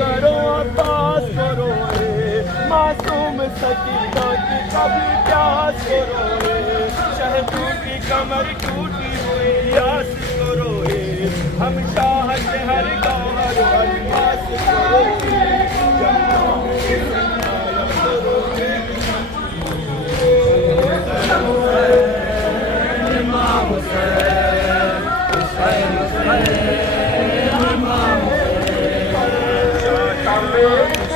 करो अब्बास करो मासूम सकीना की कभी प्यास करो शहदू की कमर टूटी हुई यास करो हम चाहते हर गाँव हर अल्लास करो Amen.